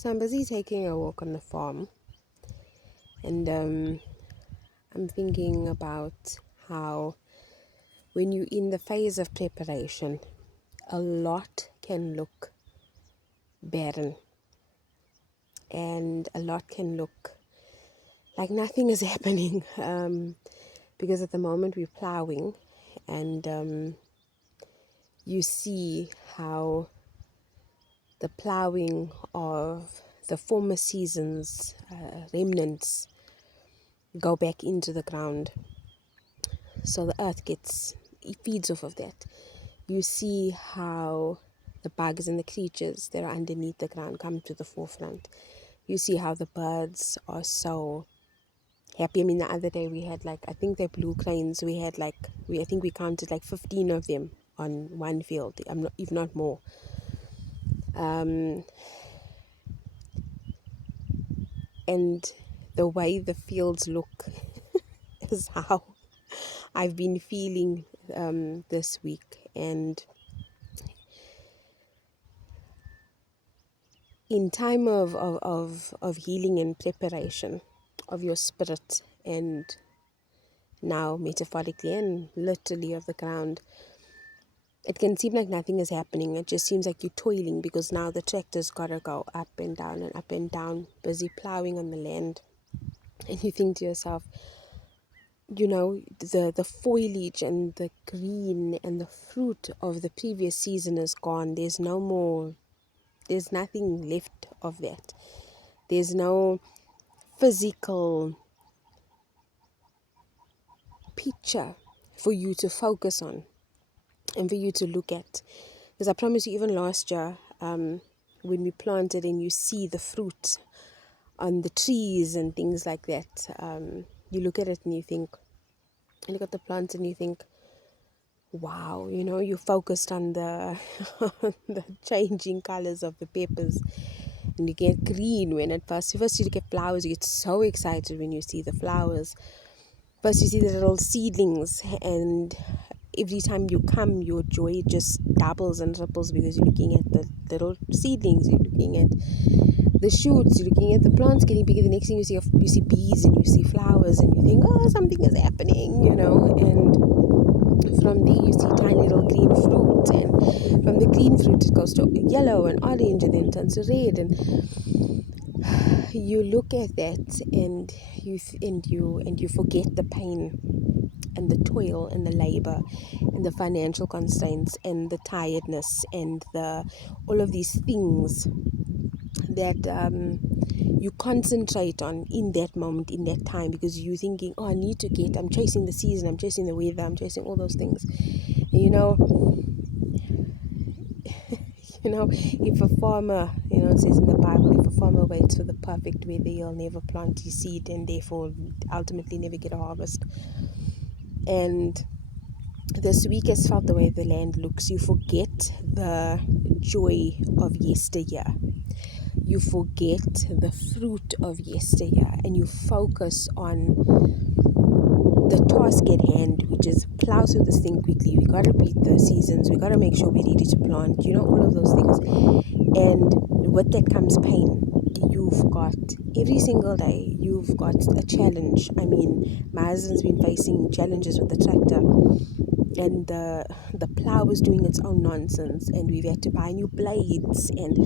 So I'm busy taking a walk on the farm, and I'm thinking about how when you're in the phase of preparation, a lot can look barren and a lot can look like nothing is happening, because at the moment we're plowing, and you see how the plowing of the former seasons remnants go back into the ground, so the earth it feeds off of that. You see how the bugs and the creatures that are underneath the ground come to the forefront. You see how the birds are so happy. I mean, the other day we had I think they're blue cranes. We had I think we counted 15 of them on one field, if not more. And the way the fields look is how I've been feeling this week. And in time of healing and preparation of your spirit, and now metaphorically and literally of the ground, it can seem like nothing is happening. It just seems like you're toiling, because now the tractor's got to go up and down, busy plowing on the land. And you think to yourself, the foliage and the green and the fruit of the previous season is gone. There's nothing left of that. There's no physical picture for you to focus on and for you to look at. Because I promise you, even last year, when we planted and you see the fruit on the trees and things like that, you look at it and you look at the plants and you think, wow, you focused on the the changing colors of the peppers, and you get green when first you look at flowers. You get so excited when you see the flowers. First you see the little seedlings, and every time you come, your joy just doubles and triples, because you're looking at the little seedlings, you're looking at the shoots, you're looking at the plants getting bigger. The next thing you see bees and you see flowers, and you think, oh, something is happening, and from there you see tiny little green fruit, and from the green fruit it goes to yellow and orange, and then it turns to red. And you look at that, and you forget the pain and the toil and the labor and the financial constraints and the tiredness and all of these things that you concentrate on in that moment, in that time, because you're thinking, oh, I'm chasing the season, I'm chasing the weather, I'm chasing all those things. And if a farmer, it says in the Bible, if a farmer waits for the perfect weather, he'll never plant his seed, and therefore ultimately never get a harvest. And this week has felt the way the land looks. You forget the joy of yesteryear. You forget the fruit of yesteryear, and you focus on the task at hand, which is plow through this thing quickly. We got to beat the seasons. We got to make sure we're ready to plant, all of those things. And with that comes pain. You've got, every single day, you've got a challenge. I mean, my husband's been facing challenges with the tractor, and the plow is doing its own nonsense, and we've had to buy new blades, and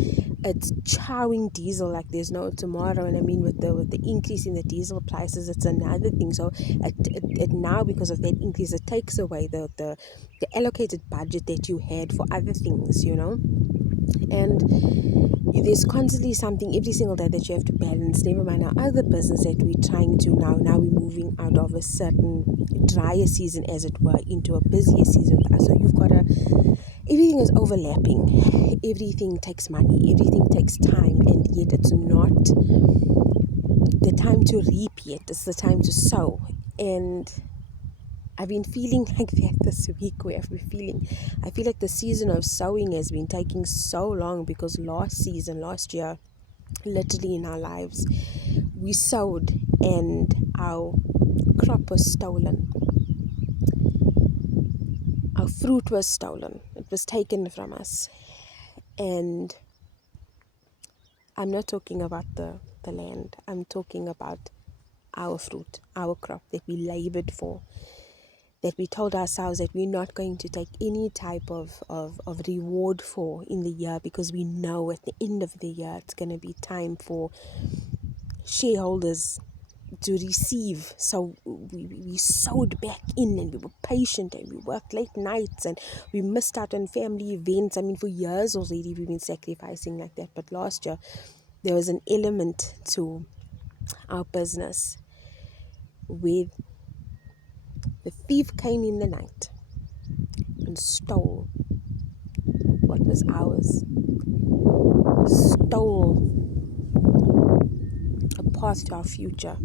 it's chowing diesel like there's no tomorrow. And I mean, with the increase in the diesel prices, it's another thing. So it now, because of that increase, it takes away the allocated budget that you had for other things, and there's constantly something every single day that you have to balance. Never mind our other business that we're trying to now we're moving out of a certain drier season, as it were, into a busier season. So you've got everything is overlapping, everything takes money, everything takes time, and yet it's not the time to reap yet, it's the time to sow. And I've been feeling like that this week, I feel like the season of sowing has been taking so long, because last year, literally in our lives, we sowed and our crop was stolen. Our fruit was stolen. It was taken from us. And I'm not talking about the land. I'm talking about our fruit, our crop that we labored for, that we told ourselves that we're not going to take any type of reward for in the year, because we know at the end of the year it's going to be time for shareholders to receive. So we sowed back in, and we were patient, and we worked late nights, and we missed out on family events. I mean, for years already we've been sacrificing like that, but last year there was an element to our business where the thief came in the night and stole what was ours, stole a path to our future.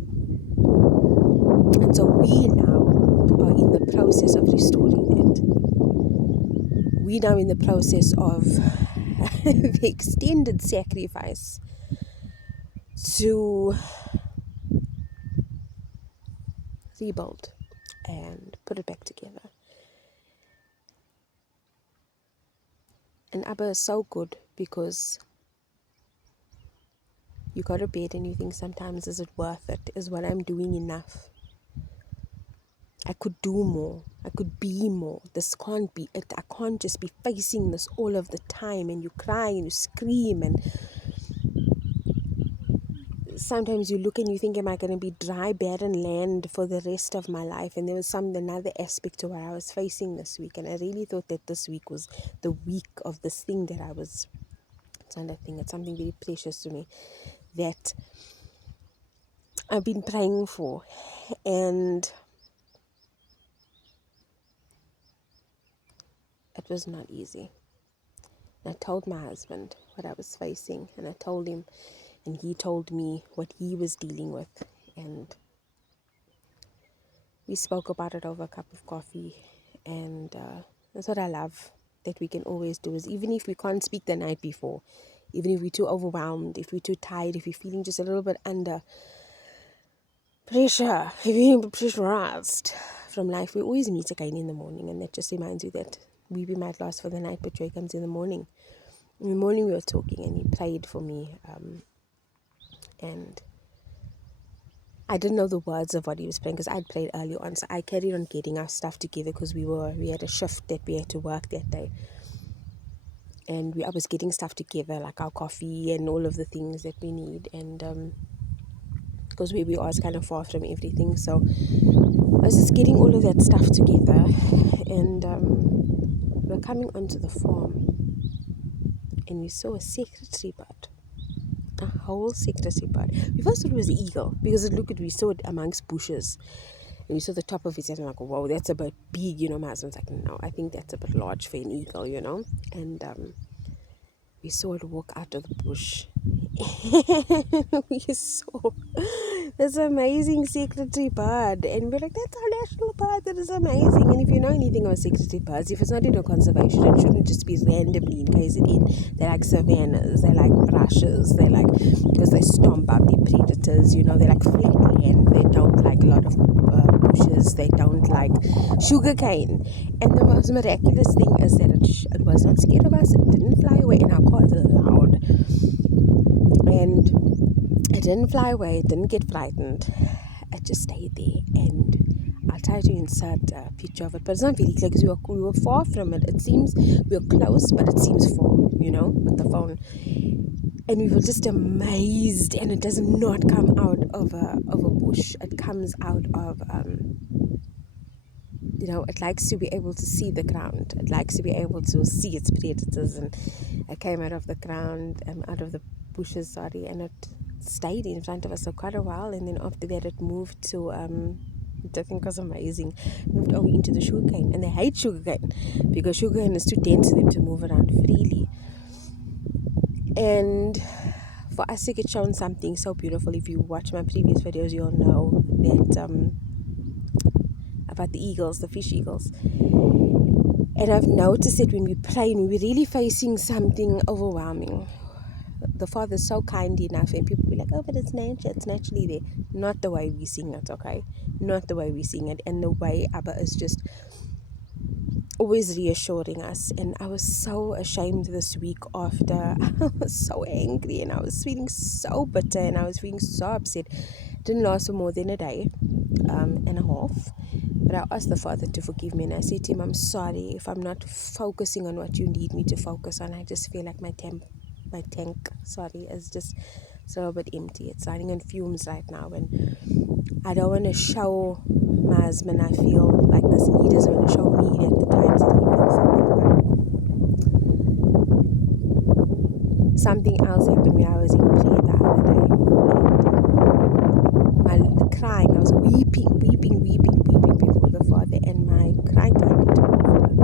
And so we now are in the process of restoring it. We now in the process of the extended sacrifice to rebuild and put it back together. And Abba is so good, because you go to bed and you think sometimes, is it worth it? Is what I'm doing enough? I could do more. I could be more. This can't be it. I can't just be facing this all of the time. And you cry and you scream, and sometimes you look and you think, am I going to be dry, barren land for the rest of my life? And there was another aspect to what I was facing this week, and I really thought that this week was the week of this thing that I was. It's another thing. It's something very precious to me that I've been praying for, and it was not easy. And I told my husband what I was facing, and I told him, and he told me what he was dealing with, and we spoke about it over a cup of coffee. And that's what I love that we can always do, is even if we can't speak the night before, even if we're too overwhelmed, if we're too tired, if we're feeling just a little bit under pressure, if you're pressurized from life, we always meet again in the morning. And that just reminds you that we might last for the night, but joy comes in the morning. In the morning we were talking, and he prayed for me, and I didn't know the words of what he was praying, because I'd prayed earlier on. So I carried on getting our stuff together, because we had a shift that we had to work that day, and I was getting stuff together, like our coffee and all of the things that we need, and because where we are is kind of far from everything. So I was just getting all of that stuff together, and we're coming onto the farm, and we saw a secretary bird. A whole secretary bird. We first thought it was an eagle, because we saw it amongst bushes, and we saw the top of his head, and I'm like, wow, that's a bit big, My husband's like, no, I think that's a bit large for an eagle, And we saw it walk out of the bush. We saw this amazing secretary bird, and we're like, that's our national bird, that is amazing. And if you know anything about secretary birds, if it's not in a conservation, it shouldn't just be randomly in KZN. They like savannas, they like brushes, because they stomp out their predators, they like flat land, they don't like a lot of bushes, they don't like sugarcane. And the most miraculous thing is that it was not scared of us, it didn't fly away, and our car is loud. And it didn't fly away, it didn't get frightened, it just stayed there. And I'll try to insert a picture of it, but it's not very clear, because we were far from it. It seems we were close, but it seems far, with the phone. And we were just amazed, and it does not come out of a bush. It comes out of it likes to be able to see the ground. It likes to be able to see its predators, and it came out of the ground, out of the bushes, and it stayed in front of us for quite a while. And then after that, it moved to, which I think was amazing, moved over into the sugarcane. And they hate sugarcane, because sugarcane is too dense for them to move around freely. And for us to get shown something so beautiful, if you watch my previous videos, you'll know that about the eagles, the fish eagles. And I've noticed that when we pray, when we're really facing something overwhelming, the Father's so kind enough, and people be like, oh, but it's nature, it's naturally there. Not the way we sing it, okay? Not the way we sing it. And the way Abba is just always reassuring us. And I was so ashamed this week after. I was so angry and I was feeling so bitter and I was feeling so upset. It didn't last for more than a day and a half. But I asked the Father to forgive me, and I said to him, I'm sorry if I'm not focusing on what you need me to focus on. I just feel like my tank, is just so a bit empty. It's running on fumes right now, and I don't want to show my husband I feel like this, and he doesn't want to show me at the times that he feels something like that. Something else happened when I was in prayer the other day. And crying, I was weeping before the Father, and my crying turned into laughter.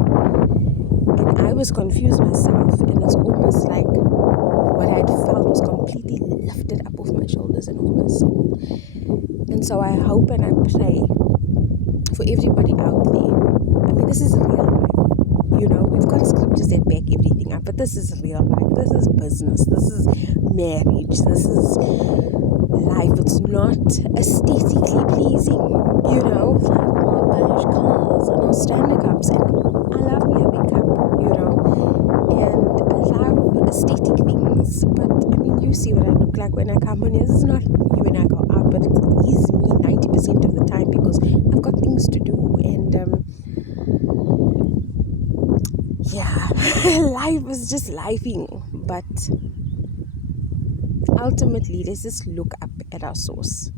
And I was confused myself, and it's almost like what I had felt was completely lifted up off my shoulders and off my soul. And so I hope and I pray for everybody out there. I mean, this is real life. We've got scriptures that back everything up, but this is real life. This is business. This is marriage. This is life. It's not aesthetically pleasing, like more beige cars and more standard cups. And I love me a big cup, and I love aesthetic things. But I mean, you see what I look like when I come on here. This is not me when I go out, but it is me 90% of the time because I've got things to do. And life is just lifing. But ultimately, let's just look up at our source.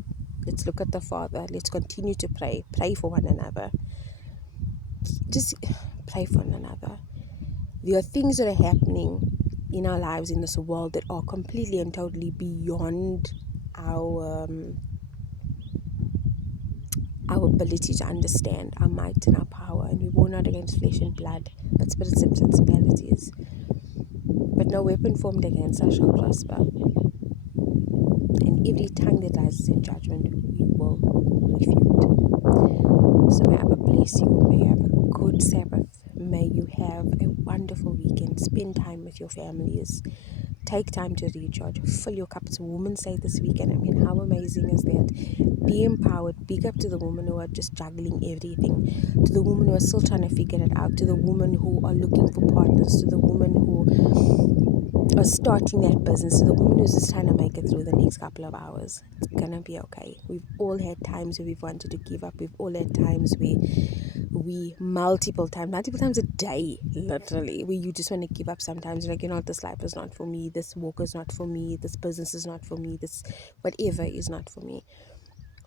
Let's look at the Father. Let's continue to pray. Pray for one another. Just pray for one another. There are things that are happening in our lives in this world that are completely and totally beyond our ability to understand, our might and our power. And we war not against flesh and blood, but spirits and principalities. But no weapon formed against us shall prosper. And every tongue that rises in judgment, we will refute. So may I bless you. May you have a good Sabbath. May you have a wonderful weekend. Spend time with your families. Take time to recharge. Fill your cup. It's Women's Day this weekend. I mean, how amazing is that? Be empowered. Big up to the women who are just juggling everything. To the women who are still trying to figure it out. To the women who are looking for partners. To the women who are starting that business. To the woman who's just trying to make it through the next couple of hours. It's gonna be okay. We've all had times where we've wanted to give up. We've all had times where we multiple times a day, literally, where you just want to give up sometimes. You're like, this life is not for me. This walk is not for me. This business is not for me. This whatever is not for me.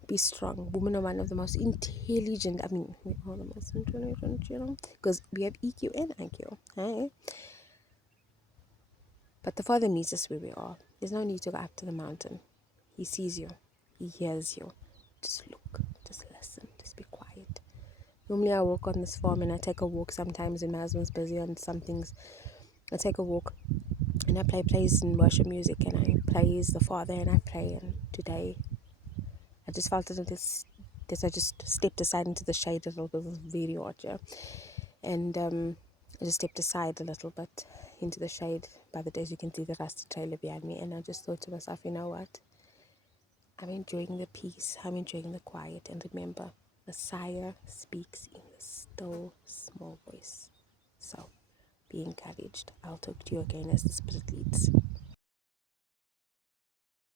Be strong. Women are one of the most intelligent. I mean, we are the most intelligent, because we have EQ and IQ. Hey? But the Father meets us where we are. There's no need to go up to the mountain. He sees you. He hears you. Just look. Just listen. Just be quiet. Normally I walk on this farm and I take a walk sometimes when my husband's busy on some things. I take a walk and I play praise and worship music and I praise the Father and I pray. And today I just felt that I just stepped aside into the shade a little bit. It was very hot, yeah. And I just stepped aside a little bit into the shade. By the days you can see the rusty trailer behind me, and I just thought to myself, you know what? I'm enjoying the peace. I'm enjoying the quiet. And remember, Messiah speaks in the still, small voice. So, be encouraged. I'll talk to you again as the Spirit leads.